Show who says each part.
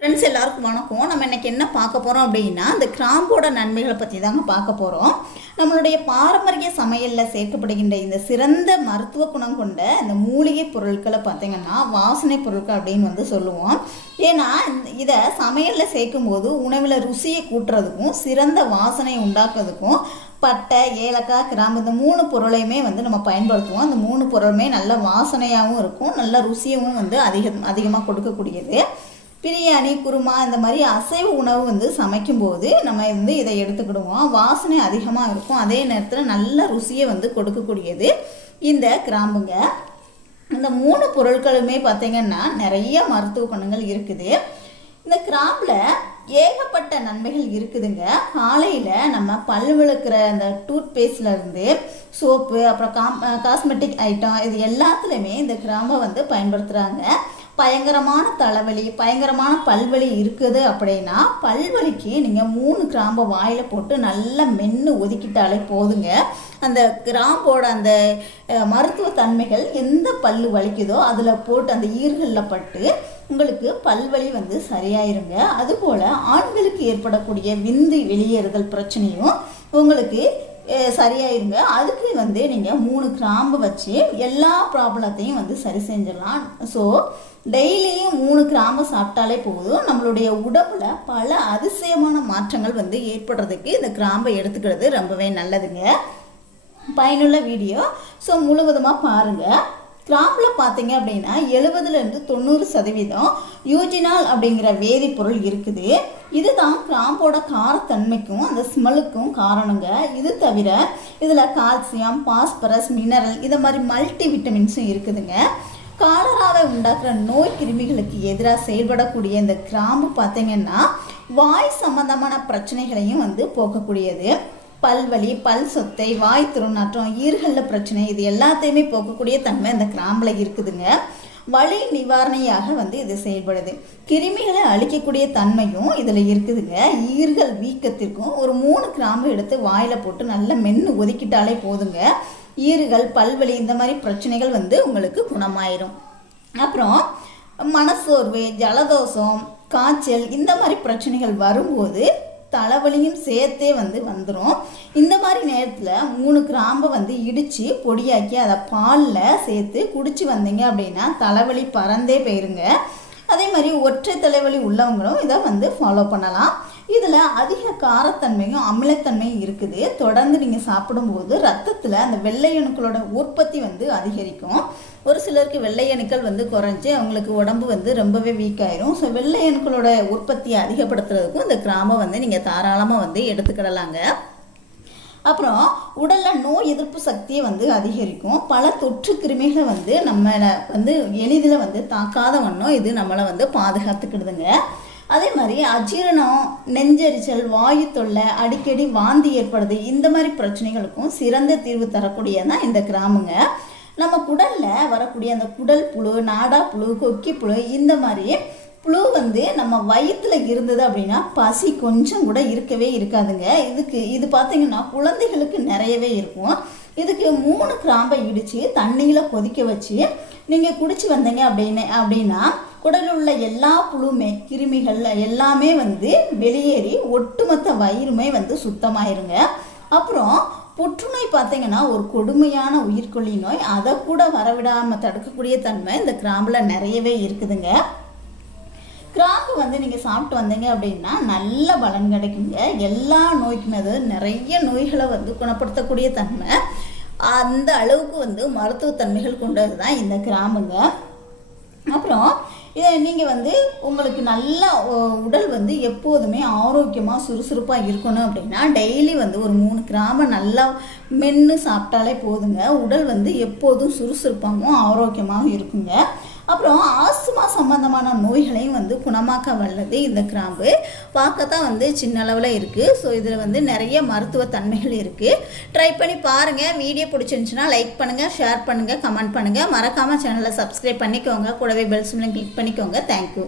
Speaker 1: Friends எல்லாருக்கும் வணக்கம். நம்ம இன்னைக்கு என்ன பார்க்க போகிறோம் அப்படின்னா இந்த கிராம்போட நன்மைகளை பற்றி தாங்க பார்க்க போகிறோம் நம்மளுடைய பாரம்பரிய சமையலில் சேர்க்கப்படுகின்ற இந்த சிறந்த மருத்துவ குணம் கொண்ட இந்த மூலிகை பொருட்களை பார்த்திங்கன்னா வாசனை பொருட்கள் அப்படின்னு வந்து சொல்லுவோம். ஏன்னா இந்த- இதை சமையலில் சேர்க்கும்போது உணவில் ருசியை கூட்டுறதுக்கும் சிறந்த வாசனை உண்டாக்குறதுக்கும் பட்டை ஏலக்காய் கிராம்பு இந்த மூணு பொருளையுமே வந்து நம்ம பயன்படுத்துவோம். அந்த மூணு பொருளுமே நல்ல வாசனையாகவும் இருக்கும் நல்ல ருசியவும் வந்து அதிக அதிகமாக கொடுக்கக்கூடியது. பிரியாணி குருமா இந்த மாதிரி அசைவ உணவு வந்து சமைக்கும்போது நம்ம வந்து இதை எடுத்துக்கிடுவோம். வாசனை அதிகமாக இருக்கும். அதே நேரத்தில் நல்ல ருசியை வந்து கொடுக்கக்கூடியது இந்த கிராம்புங்க. இந்த மூணு பொருட்களுமே பார்த்திங்கன்னா நிறைய மருத்துவ குணங்கள் இருக்குது. இந்த கிராம்பில் ஏகப்பட்ட நன்மைகள் இருக்குதுங்க. காலையில் நம்ம பல் விளக்குற அந்த டூத் சோப்பு அப்புறம் காம் காஸ்மெட்டிக் ஐட்டம் இது எல்லாத்துலேயுமே இந்த கிராம்பை வந்து பயன்படுத்துகிறாங்க பயங்கரமான தலைவலி பயங்கரமான பல்வலி இருக்குது அப்படின்னா பல்வலிக்கு நீங்கள் மூணு கிராம்பை வாயில் போட்டு நல்லா மென்று ஒதுக்கிட்டாலே போதுங்க. அந்த கிராம்போட அந்த மருத்துவ தன்மைகள் எந்த பல்லு வலிக்குதோ அதில் போட்டு அந்த ஈர்களில் பட்டு உங்களுக்கு பல்வலி வந்து சரியாயிருங்க. அதுபோல் ஆண்களுக்கு ஏற்படக்கூடிய விந்து வெளியேறுதல் பிரச்சனையும் உங்களுக்கு சரியாயிருங்க. அதுக்கு வந்து நீங்கள் மூணு கிராம்பு வச்சு எல்லா ப்ராப்ளத்தையும் வந்து சரி செஞ்சிடலாம். ஸோ டெய்லியும் மூணு கிராம்பு சாப்பிட்டாலே போதும். நம்மளுடைய உடம்புல பல அதிசயமான மாற்றங்கள் வந்து ஏற்படுறதுக்கு இந்த கிராம்பை எடுத்துக்கிறது ரொம்பவே நல்லதுங்க. பயனுள்ள வீடியோ. ஸோ முழுவதுமாக பாருங்கள் கிராம்பில் பார்த்தீங்க அப்படின்னா எழுபதுலேருந்து தொண்ணூறு சதவீதம் யூஜினால் அப்படிங்கிற வேதிப்பொருள் இருக்குது. இதுதான் கிராம்போட காரத்தன்மைக்கும் அந்த ஸ்மெல்லுக்கும் காரணங்க. இது தவிர இதில் கால்சியம் பாஸ்பரஸ் மினரல் இதை மாதிரி மல்டி விட்டமின்ஸும் இருக்குதுங்க. காலராவை உண்டாக்குற நோய் கிருமிகளுக்கு எதிராக செயல்படக்கூடிய இந்த கிராம்பு பார்த்தீங்கன்னா வாய் சம்பந்தமான பிரச்சனைகளையும் வந்து போக்கக்கூடியது. பல்வலி பல் சொத்தை வாய் துருநாற்றம் ஈர்களில் பிரச்சனை இது எல்லாத்தையுமே போக்கக்கூடிய தன்மை இந்த கிராம்பில் இருக்குதுங்க. வலி நிவாரணையாக வந்து இது செயல்படுது. கிருமிகளை அழிக்கக்கூடிய தன்மையும் இதில் இருக்குதுங்க. ஈர்கள் வீக்கத்திற்கும் ஒரு மூணு கிராம்பு எடுத்து வாயில் போட்டு நல்லா மென்று ஒதுக்கிட்டாலே போதுங்க. ஈறுகள் பல்வலி இந்த மாதிரி பிரச்சனைகள் வந்து உங்களுக்கு குணமாயிரும். அப்புறம் மனசோர்வு ஜலதோஷம் காய்ச்சல் இந்த மாதிரி பிரச்சனைகள் வரும்போது தலைவலியும் சேர்த்தே வந்து வந்துடும் இந்த மாதிரி நேரத்தில் மூணு கிராம்பை வந்து இடித்து பொடியாக்கி அதை பாலில் சேர்த்து குடிச்சு வந்தீங்க அப்படின்னா தலைவலி பறந்தே போயிருங்க. அதே மாதிரி ஒற்றை தலைவலி உள்ளவங்களும் இதை வந்து ஃபாலோ பண்ணலாம். இதில் அதிக காரத்தன்மையும் அமிலத்தன்மையும் இருக்குது. தொடர்ந்து நீங்கள் சாப்பிடும்போது ரத்தத்தில் அந்த வெள்ளை அணுக்களோட உற்பத்தி வந்து அதிகரிக்கும். ஒரு சிலருக்கு வெள்ளையணுக்கள் வந்து குறைஞ்சி அவங்களுக்கு உடம்பு வந்து ரொம்பவே வீக் ஆயிரும். ஸோ வெள்ளையணுக்களோட உற்பத்தியை அதிகப்படுத்துறதுக்கும் இந்த கிராமம் வந்து நீங்கள் தாராளமாக வந்து எடுத்துக்கிடலாங்க. அப்புறம் உடலில் நோய் எதிர்ப்பு சக்தியை வந்து அதிகரிக்கும். பல தொற்று கிருமிகளை வந்து நம்மளை வந்து எளிதில் வந்து தாக்காத வண்ணம் இது நம்மளை வந்து பாதுகாத்துக்கிடுதுங்க. அதே மாதிரி அஜீரணம் நெஞ்சரிச்சல் வாயு தொல்லை அடிக்கடி வாந்தி ஏற்படுது இந்த மாதிரி பிரச்சனைகளுக்கும் சிறந்த தீர்வு தரக்கூடியதான் இந்த கிராமங்க. நம்ம குடலில் வரக்கூடிய அந்த குடல் புழு நாடா புழு கொக்கி புழு இந்த மாதிரி புழு வந்து நம்ம வயிற்றுல இருந்தது அப்படின்னா பசி கொஞ்சம் கூட இருக்கவே இருக்காதுங்க. இதுக்கு இது பார்த்தீங்கன்னா குழந்தைகளுக்கு நிறையவே இருக்கும். இதுக்கு மூணு கிராம்பை இடித்து தண்ணியில் கொதிக்க வச்சு நீங்கள் குடிச்சு வந்தீங்க அப்படின்னு அப்படின்னா குடலில் உள்ள எல்லா புழுமே கிருமிகள் எல்லாமே வந்து வெளியேறி ஒட்டுமொத்த வயிறுமே வந்து சுத்தமாயிருங்க. அப்புறம் புற்றுநோய் பார்த்தீங்கன்னா ஒரு கொடுமையான உயிர்கொல்லி நோய். அதை கூட வரவிடாமல் தடுக்கக்கூடிய தன்மை இந்த கிராம்பில் நிறையவே இருக்குதுங்க. கிராம்பு வந்து நீங்கள் சாப்பிட்டு வந்தீங்க அப்படின்னா நல்ல பலன் கிடைக்குங்க. எல்லா நோய்க்குமே அது நிறைய நோய்களை வந்து குணப்படுத்தக்கூடிய தன்மை. அந்த அளவுக்கு வந்து மருத்துவத்தன்மைகள் கொண்டது தான் இந்த கிராம்புங்க. அப்புறம் இதை நீங்கள் வந்து உங்களுக்கு நல்ல உடல் வந்து எப்போதுமே ஆரோக்கியமாக சுறுசுறுப்பாக இருக்கணும் அப்படின்னா டெய்லி வந்து ஒரு மூணு கிராம நல்லா மென்று சாப்பிட்டாலே போதுங்க. உடல் வந்து எப்போதும் சுறுசுறுப்பாகவும் ஆரோக்கியமாகவும் இருக்குங்க. அப்புறம் ஆஸ்துமா சம்பந்தமான நோய்களையும் வந்து குணமாக்க வல்லது இந்த கிராம்பு. பார்க்கத்தான் வந்து சின்ன அளவில் இருக்குது ஸோ இதில் வந்து நிறைய மருத்துவ தன்மைகள் இருக்குது ட்ரை பண்ணி பாருங்கள் வீடியோ பிடிச்சிருந்துச்சுன்னா லைக் பண்ணுங்கள் ஷேர் பண்ணுங்கள் கமெண்ட் பண்ணுங்கள் மறக்காமல் சேனலை சப்ஸ்கிரைப் பண்ணிக்கோங்க. கூடவே பெல் சிம்லையும் கிளிக் பண்ணிக்கோங்க. Thank you